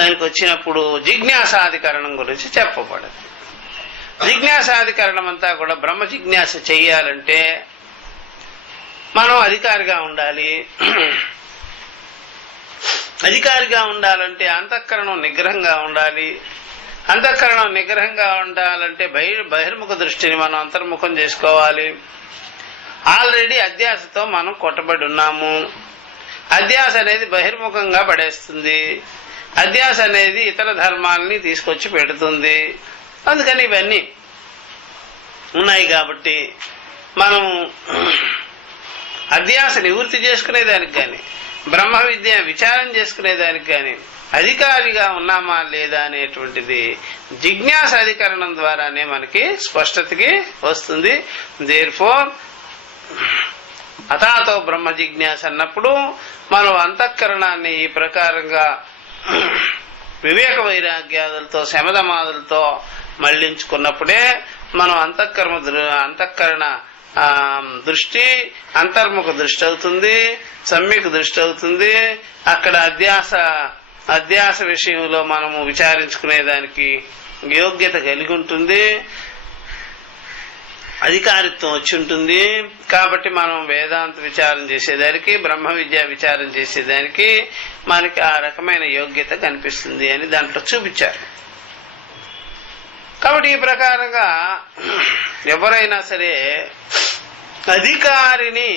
దానికి వచ్చినప్పుడు జిజ్ఞాసాధికరణం గురించి చెప్పబడింది. జిజ్ఞాసాధికరణం అంతా కూడా బ్రహ్మ జిజ్ఞాస చెయ్యాలంటే మనం అధికారిగా ఉండాలి. అధికారిగా ఉండాలంటే అంతఃకరణం నిగ్రహంగా ఉండాలి. అంతఃకరణం నిగ్రహంగా ఉండాలంటే బహిర్ముఖ దృష్టిని మనం అంతర్ముఖం చేసుకోవాలి. ఆల్రెడీ అధ్యాసతో మనం కొట్టబడి ఉన్నాము. అధ్యాస అనేది బహిర్ముఖంగా పడేస్తుంది. అధ్యాస అనేది ఇతర ధర్మాలని తీసుకొచ్చి పెడుతుంది. అందుకని ఇవన్నీ ఉన్నాయి. కాబట్టి మనం అధ్యాస నివృత్తి చేసుకునేదానికి కానీ, బ్రహ్మ విద్య విచారం చేసుకునేదానికి కానీ అధికారిగా ఉన్నామా లేదా అనేటువంటిది జిజ్ఞాస అధికరణం ద్వారానే మనకి స్పష్టతకి వస్తుంది. దేర్ఫోర్ అథాతో బ్రహ్మ జిజ్ఞాస అన్నప్పుడు మనం అంతఃకరణాన్ని ఈ ప్రకారంగా వివేక వైరాగ్యాదులతో శమదమాదులతో మళ్లించుకున్నప్పుడే మనం అంతఃకరణ దృష్టి అంతర్ముఖ దృష్టి అవుతుంది, సమ్యక్ దృష్టి అవుతుంది. అక్కడ అధ్యాస విషయంలో మనము విచారించుకునేదానికి యోగ్యత కలిగి ఉంటుంది, అధికారిత్వం వచ్చి ఉంటుంది. కాబట్టి మనం వేదాంత విచారం చేసేదానికి, బ్రహ్మ విద్య విచారం చేసేదానికి మనకి ఆ రకమైన యోగ్యత కనిపిస్తుంది అని దాంట్లో చూపించారు. కాబట్టి ఈ ప్రకారంగా ఎవరైనా సరే అధికారిని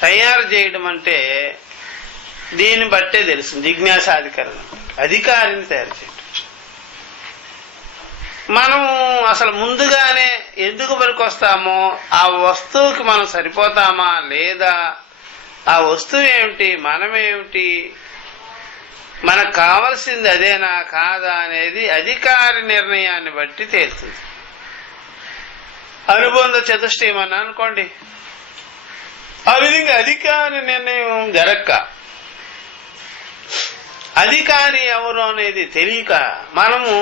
తయారు చేయడం అంటే దీన్ని బట్టే తెలుసు. జిజ్ఞాసాధికరణం అధికారిని తయారు చేయడం. మనం అసలు ముందుగానే ఎందుకు పనికొస్తామో, ఆ వస్తువుకి మనం సరిపోతామా లేదా, ఆ వస్తువు ఏమిటి, మనమేమిటి, మనకు కావలసింది అదేనా కాదా అనేది అధికారి నిర్ణయాన్ని బట్టి తేలుతుంది. అనుబంధ చతుష్టయం అని అనుకోండి. ఆ విధంగా అధికారి నిర్ణయం జరక్క, అధికారి ఎవరు అనేది తెలియక మనము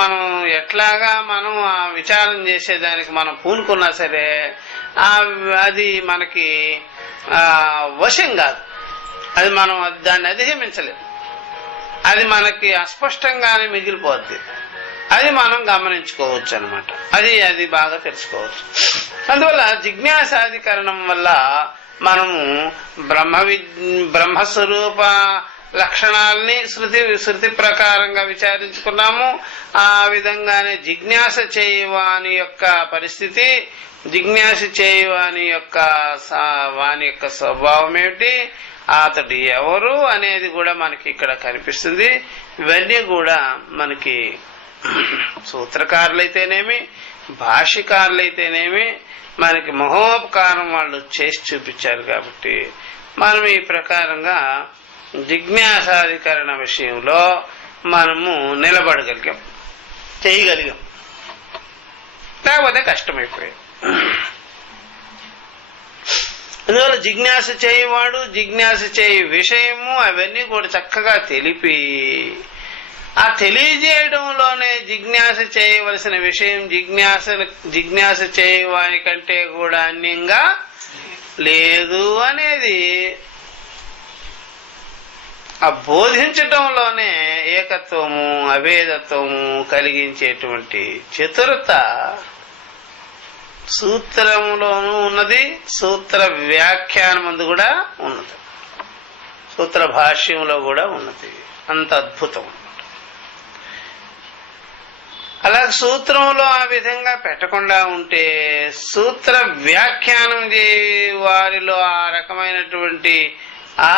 మనం ఎట్లాగా మనం ఆ విచారం చేసేదానికి మనం పూనుకున్నా సరే అది మనకి వశం కాదు. అది మనం దాన్ని అధిగమించలేము. అది మనకి అస్పష్టంగానే మిగిలిపోద్ది. అది మనం గమనించుకోవచ్చు అనమాట. అది బాగా తెలుసుకోవచ్చు. అందువల్ల జిజ్ఞాసాధికరణం వల్ల మనము బ్రహ్మస్వరూప లక్షణాలని శృతి ప్రకారంగా విచారించుకున్నాము. ఆ విధంగానే జిజ్ఞాస చేయవాని యొక్క పరిస్థితి, జిజ్ఞాస చేయవాని యొక్క వాని యొక్క స్వభావం ఏమిటి, అతడు ఎవరు అనేది కూడా మనకి ఇక్కడ కనిపిస్తుంది. ఇవన్నీ కూడా మనకి సూత్రకారులైతేనేమి, భాష్యకారులైతేనేమి మనకి మహోపకారం వాళ్ళు చేసి చూపించారు. కాబట్టి మనం ఈ ప్రకారంగా జిజ్ఞాసాధికరణ విషయంలో మనము నిలబడగలిగాం, చేయగలిగాం. లేకపోతే కష్టమైపోయాయి. అందువల్ల జిజ్ఞాస చేయవాడు, జిజ్ఞాస చేయ విషయము అవన్నీ కూడా చక్కగా తెలిపి ఆ తెలియజేయడంలోనే జిజ్ఞాస చేయవలసిన విషయం జిజ్ఞాస చేయవాని కంటే కూడా అన్యంగా లేదు అనేది ఆ బోధించటంలోనే ఏకత్వము అభేదత్వము కలిగించేటువంటి చతురత సూత్రములోనూ ఉన్నది, సూత్ర వ్యాఖ్యానమందు కూడా ఉన్నది, సూత్ర భాష్యంలో కూడా ఉన్నది. అంత అద్భుతం. అలాగే సూత్రంలో ఆ విధంగా పెట్టకుండా ఉంటే సూత్ర వ్యాఖ్యానం వారిలో ఆ రకమైనటువంటి ఆ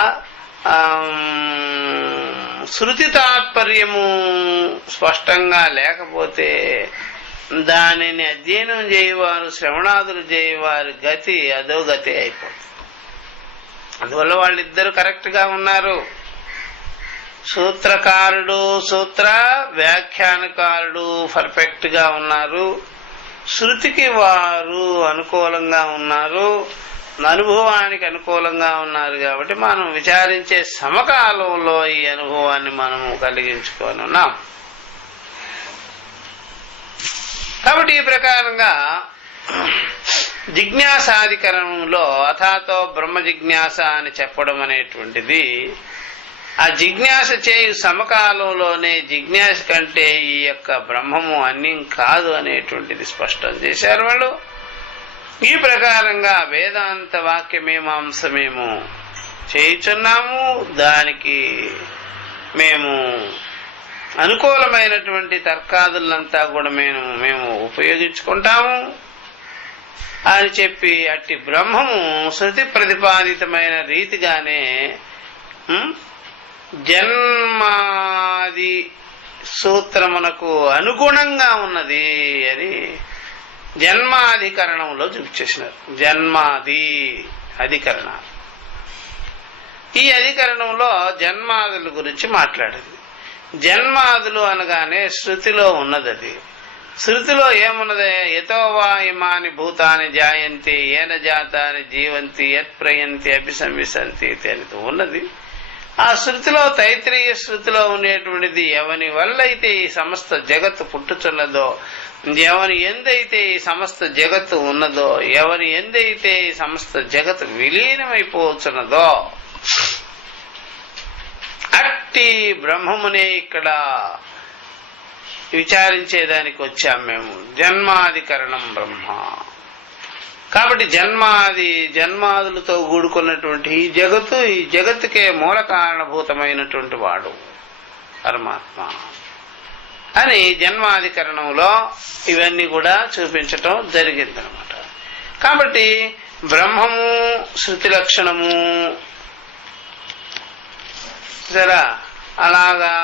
శృతి తాత్పర్యము స్పష్టంగా లేకపోతే దానిని అధ్యయనం చేయవారు, శ్రవణాదులు చేయవారి గతి అదో గతి అయిపోతుంది. అందువల్ల వాళ్ళిద్దరు కరెక్ట్ గా ఉన్నారు. సూత్రకారుడు, సూత్ర వ్యాఖ్యానకారుడు పర్ఫెక్ట్ గా ఉన్నారు. శృతికి వారు అనుకూలంగా ఉన్నారు, అనుభవానికి అనుకూలంగా ఉన్నారు. కాబట్టి మనం విచారించే సమకాలంలో ఈ అనుభవాన్ని మనము కలిగించుకొని ఉన్నాం. కాబట్టి ఈ ప్రకారంగా జిజ్ఞాసాధికరణంలో అథాతో బ్రహ్మ జిజ్ఞాస అని చెప్పడం అనేటువంటిది ఆ జిజ్ఞాస చేయు సమకాలంలోనే జిజ్ఞాస కంటే ఈ యొక్క బ్రహ్మము అన్యం కాదు అనేటువంటిది స్పష్టం చేశారు వాళ్ళు. ఈ ప్రకారంగా వేదాంత వాక్యమీమాంస మేము చేయుచున్నాము. దానికి మేము అనుకూలమైనటువంటి తర్కాదులంతా కూడా మేము ఉపయోగించుకుంటాము అని చెప్పి అట్టి బ్రహ్మము శృతి ప్రతిపాదితమైన రీతిగానే జన్మాది సూత్రమునకు అనుగుణంగా ఉన్నది అని జన్మాధికరణంలో చూపించేసినారు. జన్మాది అధికరణ. ఈ అధికరణంలో జన్మాదుల గురించి మాట్లాడింది. జన్మాదులు అనగానే శృతిలో ఉన్నది. అది శృతిలో ఏమున్నది? యతో వా ఇమాని భూతాని జాయంతి ఏన జాతాని జీవంతి యత్ ప్రయంతి అభిసంవిశంతి అని ఉన్నది. ఆ శృతిలో తైత్రీయ శృతిలో ఉండేటువంటిది ఎవని వల్ల అయితే ఈ సమస్త జగత్తు పుట్టుచున్నదో, ఎవని ఎందైతే ఈ సమస్త జగత్తు ఉన్నదో, ఎవని ఎందైతే ఈ సమస్త జగత్తు విలీనమైపోతున్నదో అట్టి బ్రహ్మమునే ఇక్కడ విచారించేదానికి వచ్చాం మేము. జన్మాధికరణం బ్రహ్మ. కాబట్టి జన్మాదులతో కూడుకున్నటువంటి ఈ జగత్తుకే మూల కారణభూతమైనటువంటి వాడు పరమాత్మ అని జన్మాధికరణంలో ఇవన్నీ కూడా చూపించటం జరిగిందనమాట. కాబట్టి బ్రహ్మము శృతి లక్షణము సరా అలాగా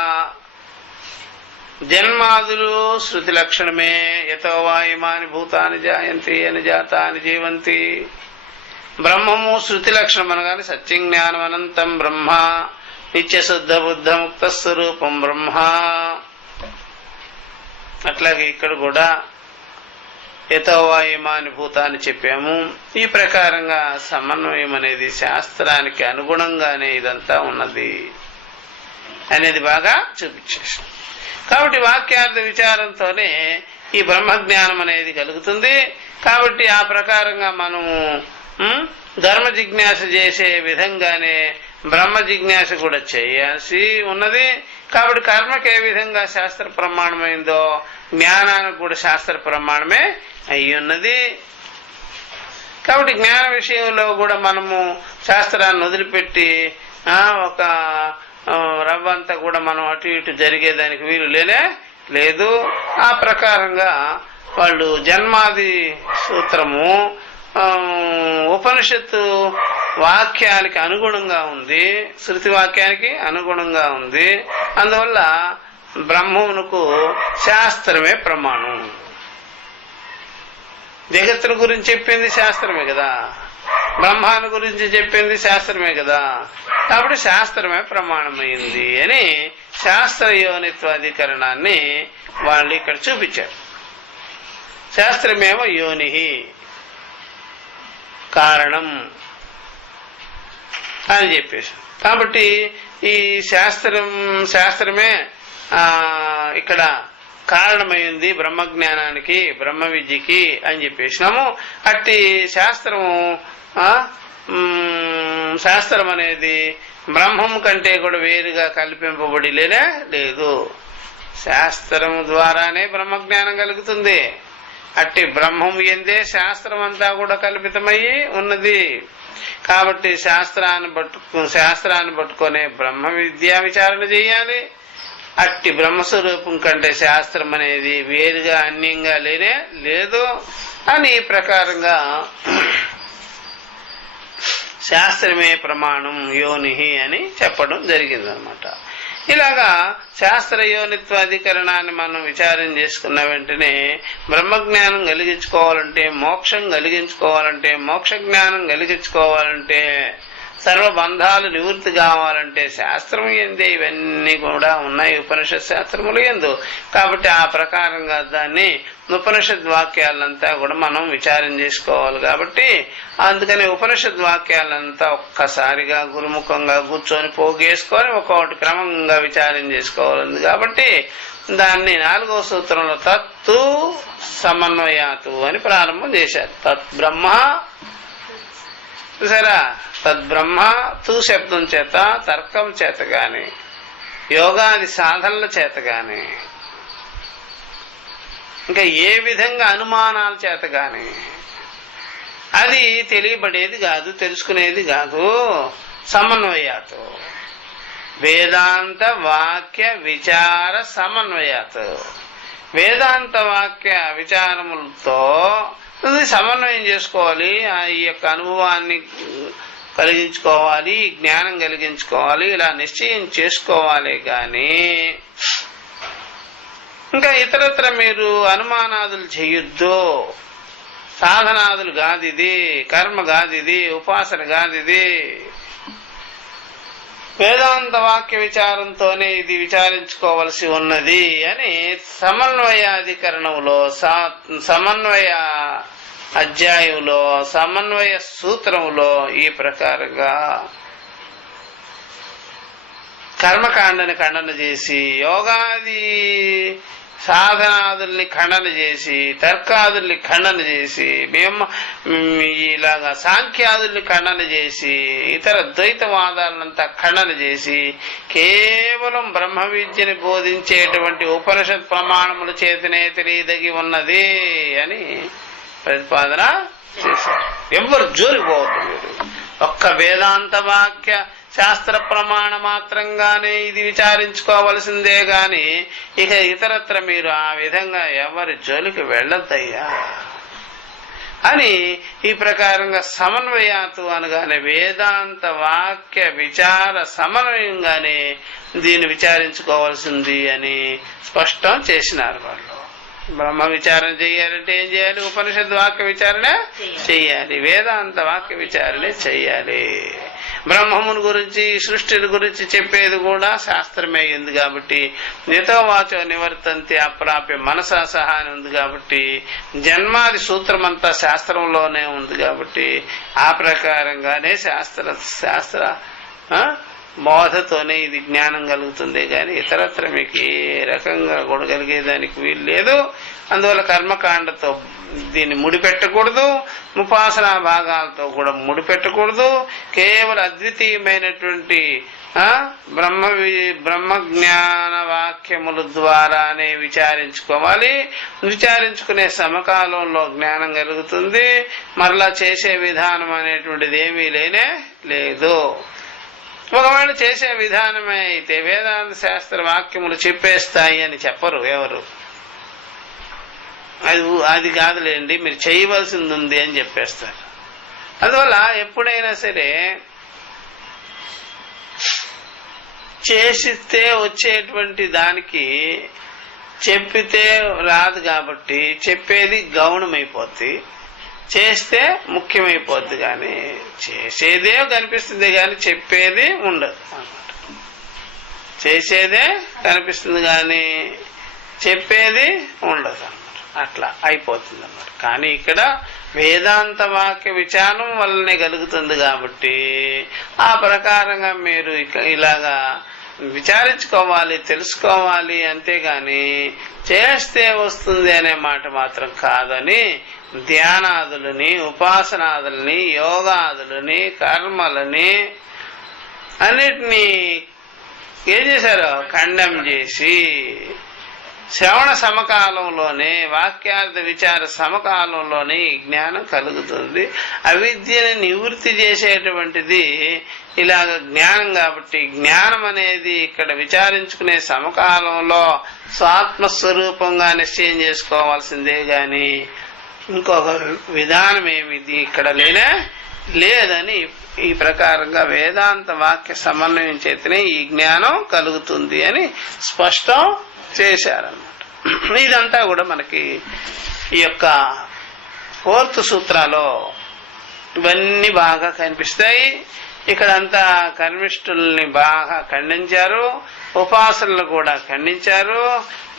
జన్మాదులు శృతి లక్షణమే. యతో వాయుమాని భూతాని జాయంతి అని జాతాని జీవంతి. బ్రహ్మము శృతి లక్షణం అనగానే సత్యం జ్ఞానం అనంతం బ్రహ్మ, నిత్య శుద్ధ బుద్ధ ముక్త స్వరూపం బ్రహ్మ. అట్లాగే ఇక్కడ కూడా యతోవా ఇమాని భూతాన్ని చెప్పాము. ఈ ప్రకారంగా సమన్వయం అనేది శాస్త్రానికి అనుగుణంగానే ఇదంతా ఉన్నది అనేది బాగా చూపించేసాం. కాబట్టి వాక్యార్థ విచారంతోనే ఈ బ్రహ్మజ్ఞానం అనేది కలుగుతుంది. కాబట్టి ఆ ప్రకారంగా మనము ధర్మ జిజ్ఞాస చేసే విధంగానే బ్రహ్మ జిజ్ఞాస కూడా చేయాల్సి ఉన్నది. కాబట్టి కర్మకి ఏ విధంగా శాస్త్ర ప్రమాణమైందో జ్ఞానానికి కూడా శాస్త్ర ప్రమాణమే అయి ఉన్నది. కాబట్టి జ్ఞాన విషయంలో కూడా మనము శాస్త్రాన్ని వదిలిపెట్టి ఒక రవ్వంతా కూడా మనం అటు ఇటు జరిగేదానికి వీలు లేదు. ఆ ప్రకారంగా వాళ్ళు జన్మాది సూత్రము ఉపనిషత్తు వాక్యానికి అనుగుణంగా ఉంది, శృతి వాక్యానికి అనుగుణంగా ఉంది. అందువల్ల బ్రహ్మమునకు శాస్త్రమే ప్రమాణం. జగత్తుల గురించి చెప్పింది శాస్త్రమే కదా, బ్రహ్మాను గురించి చెప్పింది శాస్త్రమే కదా. కాబట్టి శాస్త్రమే ప్రమాణమైంది అని శాస్త్ర యోనిత్వాధికరణాన్ని వాళ్ళు ఇక్కడ చూపించారు. శాస్త్రమేమో యోని కారణం అని చెప్పేసి, కాబట్టి ఈ శాస్త్రమే ఇక్కడ కారణమైంది బ్రహ్మజ్ఞానానికి, బ్రహ్మ విద్యకి అని చెప్పేసినాము. అట్టి శాస్త్రం అనేది బ్రహ్మం కంటే కూడా వేరుగా కల్పింపబడి లేదు. శాస్త్రం ద్వారానే బ్రహ్మజ్ఞానం కలుగుతుంది. అట్టి బ్రహ్మం ఎందే శాస్త్రం అంతా కూడా కల్పితమయ్యి ఉన్నది. కాబట్టి శాస్త్రాన్ని పట్టుకునే బ్రహ్మ విద్యా విచారణ చేయాలి. అట్టి బ్రహ్మస్వరూపం కంటే శాస్త్రం అనేది వేరుగా అన్యంగా లేదు అని ఈ ప్రకారంగా శాస్త్రమే ప్రమాణం యోని అని చెప్పడం జరిగిందనమాట. ఇలాగా శాస్త్ర యోనిత్వ అధికరణాన్ని మనం విచారం చేసుకున్న వెంటనే బ్రహ్మజ్ఞానం కలిగించుకోవాలంటే, మోక్షం కలిగించుకోవాలంటే, మోక్ష జ్ఞానం కలిగించుకోవాలంటే, సర్వబంధాలు నివృత్తి కావాలంటే శాస్త్రం ఎందే ఇవన్నీ కూడా ఉన్నాయి ఉపనిషత్ శాస్త్రములు ఎందు. కాబట్టి ఆ ప్రకారంగా దాన్ని ఉపనిషత్ వాక్యాలంతా కూడా మనం విచారం చేసుకోవాలి. కాబట్టి అందుకని ఉపనిషత్ వాక్యాలంతా ఒక్కసారిగా గురుముఖంగా కూర్చొని పోగేసుకొని ఒక్కొక్కటి క్రమంగా విచారం చేసుకోవాలి. కాబట్టి దాన్ని 4వ సూత్రంలో తత్తు సమన్వయాతు అని ప్రారంభం చేశారు. తత్ బ్రహ్మ, చూసారా, తద్బ్రహ్మ తూ శబ్దం చేత, తర్కం చేత గాని, యోగాది సాధనల చేత గాని, ఇంకా ఏ విధంగా అనుమానాల చేత గాని అది తెలియబడేది కాదు, తెలుసుకునేది కాదు. సమన్వయాత్, వేదాంత వాక్య విచార సమన్వయాత్, వేదాంత వాక్య విచారములతో సమన్వయం చేసుకోవాలి. ఈ యొక్క అనుభవాన్ని కలిగించుకోవాలి, జ్ఞానం కలిగించుకోవాలి, ఇలా నిశ్చయం చేసుకోవాలి. గాని ఇంకా ఇతరత్ర మీరు అనుమానాదులు చెయ్యొద్దు. సాధనాదులు కాదిది, కర్మ కాదిది, ఉపాసన కాదిది. వేదాంత వాక్య విచారంతోనే ఇది విచారించుకోవలసి ఉన్నది అని సమన్వయాధికరణంలో, సమన్వయ అధ్యాయంలో, సమన్వయ సూత్రంలో ఈ ప్రకారంగా కర్మకాండని ఖండన చేసి, యోగాది సాధనాదుల్ని ఖండన చేసి, తర్కాదుల్ని ఖండన చేసి, ఇలాగా సాంఖ్యాదుల్ని ఖండన చేసి, ఇతర ద్వైతవాదాలంతా ఖండన చేసి, కేవలం బ్రహ్మ విద్యని బోధించేటువంటి ఉపనిషత్ ప్రమాణముల చేతనే తెలియదగి ఉన్నది అని ప్రతిపాదన చేశారు. ఎవరు జోలిపోవద్దు మీరు. ఒక్క వేదాంత వాక్య శాస్త్ర ప్రమాణ మాత్రంగానే ఇది విచారించుకోవలసిందే గాని ఇక ఇతరత్ర మీరు ఆ విధంగా ఎవరి జోలికి వెళ్ళొద్దయ్యా అని ఈ ప్రకారంగా సమన్వయాతు అనగానే వేదాంత వాక్య విచార సమన్వయంగానే దీన్ని విచారించుకోవాల్సింది అని స్పష్టం చేసినారు వాళ్ళు. బ్రహ్మ విచారణ చెయ్యాలంటే ఏం చేయాలి? ఉపనిషద్ వాక్య విచారణ చెయ్యాలి, వేదాంత వాక్య విచారణ చెయ్యాలి. బ్రహ్మముని గురించి సృష్టిని గురించి చెప్పేది కూడా శాస్త్రమే ఉంది కాబట్టి నితో వాచో నివర్తంతి అప్రాప్య మనసా సహా అని ఉంది కాబట్టి జన్మాది సూత్రం అంతా శాస్త్రంలోనే ఉంది కాబట్టి ఆ ప్రకారంగానే శాస్త్ర బోధతోనే ఇది జ్ఞానం కలుగుతుంది కానీ ఇతరత్ర మీకు ఏ రకంగా కూడా కలిగేదానికి వీలు లేదు. అందువల్ల కర్మకాండతో దీన్ని ముడిపెట్టకూడదు, ఉపాసనా భాగాలతో కూడా ముడిపెట్టకూడదు. కేవలం అద్వితీయమైనటువంటి బ్రహ్మ జ్ఞాన వాక్యముల ద్వారానే విచారించుకోవాలి. విచారించుకునే సమకాలంలో జ్ఞానం కలుగుతుంది. మరలా చేసే విధానం అనేటువంటిది ఏమీ లేదు. ఒకవేళ చేసే విధానమే అయితే వేదాంత శాస్త్ర వాక్యములు చెప్పేస్తాయి అని చెప్పరు ఎవరు. అది కాదులేండి మీరు చేయవలసింది ఉంది అని చెప్పేస్తారు. అందువల్ల ఎప్పుడైనా సరే చేసితే వచ్చేటువంటి దానికి చెప్పితే రాదు కాబట్టి చెప్పేది గౌణమైపోద్ది, చేస్తే ముఖ్యమైపోద్ది. కానీ చేసేదే కనిపిస్తుంది కానీ చెప్పేది ఉండదు అన్నమాట. చేసేదే కనిపిస్తుంది కానీ చెప్పేది ఉండదు అన్నమాట. అట్లా అయిపోతుంది అన్నమాట. కానీ ఇక్కడ వేదాంత వాక్య విచారం వల్లనే కలుగుతుంది కాబట్టి ఆ ప్రకారంగా మీరు ఇలాగా విచారించుకోవాలి, తెలుసుకోవాలి. అంతేగాని చేస్తే వస్తుంది అనే మాట మాత్రం కాదని ధ్యానాదులని, ఉపాసనాదులని, యోగాదులని, కర్మలని అన్నిటినీ ఏం చేశారు? ఖండం చేసి శ్రవణ సమకాలంలోనే, వాక్యార్థ విచార సమకాలంలోనే ఈ జ్ఞానం కలుగుతుంది. అవిద్యని నివృత్తి చేసేటువంటిది ఇలాగ జ్ఞానం కాబట్టి జ్ఞానం అనేది ఇక్కడ విచారించుకునే సమకాలంలో స్వాత్మస్వరూపంగా నిశ్చయం చేసుకోవాల్సిందే గాని ఇంకొక విధానం ఏమిది ఇక్కడ లేదని ఈ ప్రకారంగా వేదాంత వాక్య సమన్వయం చేతనే ఈ జ్ఞానం కలుగుతుంది అని స్పష్టం చేశారన్నమాట. ఇదంతా కూడా మనకి ఈ యొక్క 4th సూత్రాలో ఇవన్నీ బాగా కనిపిస్తాయి. ఇక్కడంతా కర్మిష్ఠుల్ని బాగా ఖండించారు, ఉపాసనలు కూడా ఖండించారు.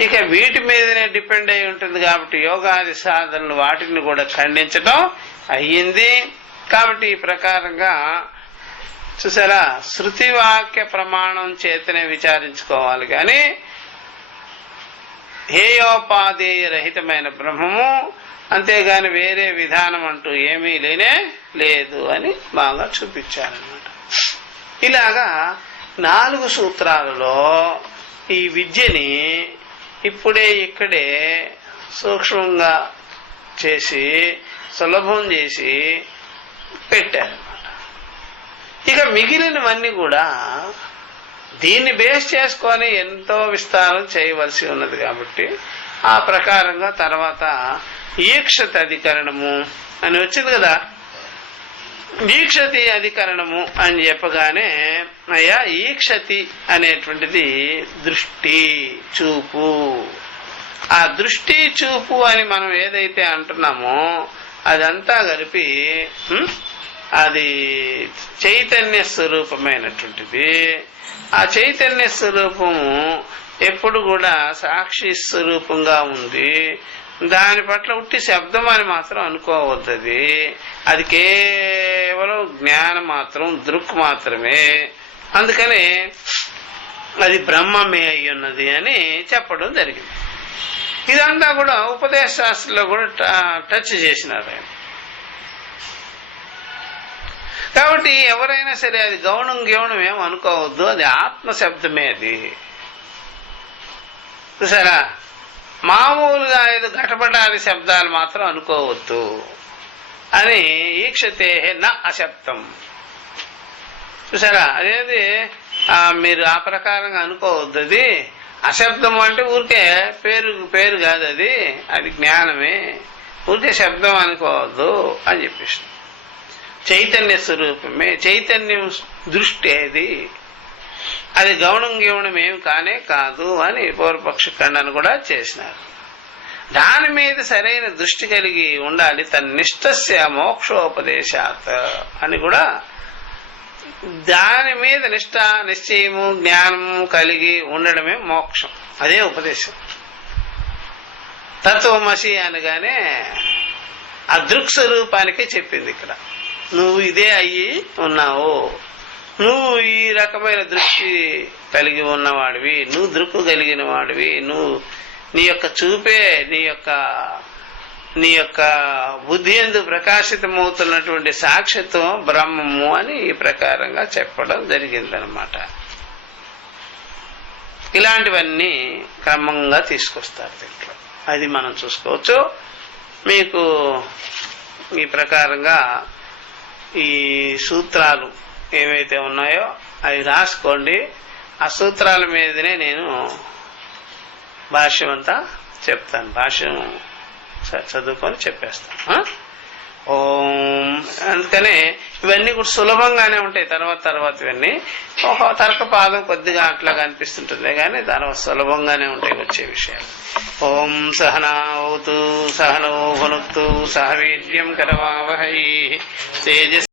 ఇక వీటి మీదనే డిపెండ్ అయి ఉంటుంది కాబట్టి యోగాది సాధనలు వాటిని కూడా ఖండించడం అయ్యింది. కాబట్టి ఈ ప్రకారంగా చూసారా, శృతివాక్య ప్రమాణం చేతనే విచారించుకోవాలి కానీ హేయోపాధేయ రహితమైన బ్రహ్మము, అంతేగాని వేరే విధానం అంటూ ఏమీ లేదు అని బాగా చూపించారన్నమాట. ఇలాగా 4 సూత్రాలలో ఈ విద్యని ఇక్కడే సూక్ష్మంగా చేసి సులభం చేసి పెట్టారన్నమాట. ఇక మిగిలినవన్నీ కూడా దీన్ని బేస్ చేసుకొని ఎంతో విస్తారం చేయవలసి ఉన్నది కాబట్టి ఆ ప్రకారంగా తర్వాత ఈక్షత అధికరణము అని వచ్చింది కదా. ఈక్షతి అధికరణము అని చెప్పగానే అయ్యా ఈక్షతి అనేటువంటిది దృష్టి, చూపు. ఆ దృష్టి చూపు అని మనం ఏదైతే అంటున్నామో అదంతా కలిపి అది చైతన్య స్వరూపమైనటువంటిది. ఆ చైతన్య స్వరూపము ఎప్పుడు కూడా సాక్షి స్వరూపంగా ఉంది. దాని పట్ల ఉట్టి శబ్దం అని మాత్రం అనుకోవద్దు. అది కేవలం జ్ఞానం మాత్రం, దృక్ మాత్రమే. అందుకని అది బ్రహ్మమే అయి ఉన్నది అని చెప్పడం జరిగింది. ఇదంతా కూడా ఉపదేశ శాస్త్రంలో కూడా టచ్ చేసినారు ఆయన. కాబట్టి ఎవరైనా సరే అది గౌణం ఏం అనుకోవద్దు, అది ఆత్మశబ్దమే. అది చూసారా, మామూలుగా ఏదో ఘటపటాది శబ్దాలు మాత్రం అనుకోవద్దు అని ఈక్షతే నా అశబ్దం. చూసారా, అదేది మీరు ఆ ప్రకారంగా అనుకోవద్దు. అది అశబ్దం అంటే ఊరికే పేరు కాదు, అది జ్ఞానమే. ఊరికే శబ్దం అనుకోవద్దు అని చెప్పేసి చైతన్య స్వరూపమే, చైతన్యం దృష్టి అది గౌణం ఏమి కానే కాదు అని పూర్వపక్ష ఖండన కూడా చేసినారు. దాని మీద సరైన దృష్టి కలిగి ఉండాలి. తన నిష్టస్య మోక్షోపదేశాత్ అని కూడా దాని మీద నిష్ఠ, నిశ్చయము, జ్ఞానము కలిగి ఉండడమే మోక్షం. అదే ఉపదేశం. తత్వమసి అనగానే ఆ దృక్స్వరూపానికే చెప్పింది ఇక్కడ. నువ్వు ఇదే అయ్యి ఉన్నావు, నువ్వు ఈ రకమైన దృష్టి కలిగి ఉన్నవాడివి, నువ్వు దృక్కు కలిగిన వాడివి, నువ్వు నీ యొక్క చూపే నీ యొక్క బుద్ధి యందు ప్రకాశితమవుతున్నటువంటి సాక్షిత్వం బ్రహ్మము అని ఈ ప్రకారంగా చెప్పడం జరిగిందనమాట. ఇలాంటివన్నీ క్రమంగా తీసుకొస్తారు దీంట్లో. అది మనం చూసుకోవచ్చు. మీకు ఈ ప్రకారంగా ఈ సూత్రాలు ఏవైతే ఉన్నాయో అవి రాసుకోండి. ఆ సూత్రాల మీదనే నేను భాష్యం అంతా చెప్తాను. భాష్యం చదువుకొని చెప్పేస్తాను. అందుకనే ఇవన్నీ కూడా సులభంగానే ఉంటాయి. తర్వాత ఇవన్నీ ఒక తర్కపాదం కొద్దిగా అట్లాగా అనిపిస్తుంటుంది, కానీ తర్వాత సులభంగానే ఉంటాయి వచ్చే విషయాలు. ఓం సహనావతు సహనో భునక్తు సహ వీర్యం కరవావహై తేజస్